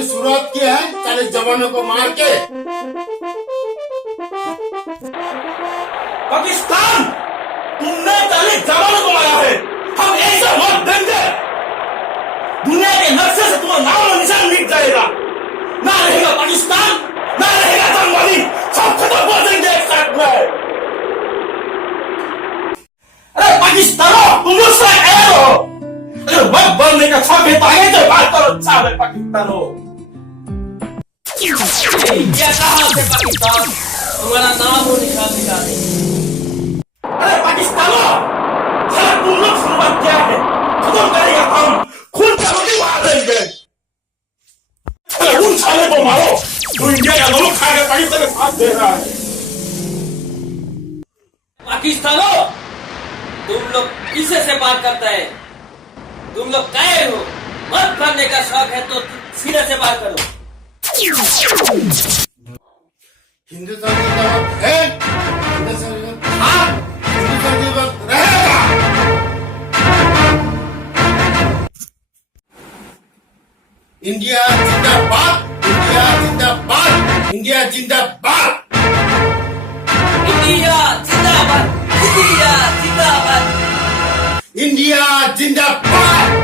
अभी शुरुआत की है 40 जवानों को मार के। पाकिस्तान, तुमने 40 जवानों को मारा है, हम ऐसा मौत देंगे दुनिया के नक्शे से तुम्हारा नाम और निशान मिट जाएगा। ना रहेगा पाकिस्तान, ना रहेगा जंगबली, सब खत्म कर देंगे एक साथ में। अरे पाकिस्तान, तुम लोग सब आए हो, अरे वक्त बनने का शौक है तो आगे से बात करो। साहब पाकिस्तान हो क्या कहा से पाकिस्तान, तुम्हारा नाम और निशान निकाले। अरे पाकिस्तान हो, साहब तुम लोग शुरुआत क्या है, खत्म करेगा हम, खून का रोटी मार देंगे। अरे उन साले को मारो, तो इंडिया का लोग खाएगा, पाकिस्तान का साथ दे रहा है। पाकिस्तानो, तुम लोग किसे से बात करता है? तुम लोग कहे हो मत करने का शौक है तो सीधे से बात करो। हिंदुस्तान की वक्त है, हिंदुस्तान की वक्त था, हिंदुस्तान की वक्त रहेगा। इंडिया जिंदाबाद, इंडिया जिंदाबाद, इंडिया जिंदाबाद। इंडिया जिंदाबाद, इंडिया जिंदाबाद, इंडिया जिंदाबाद।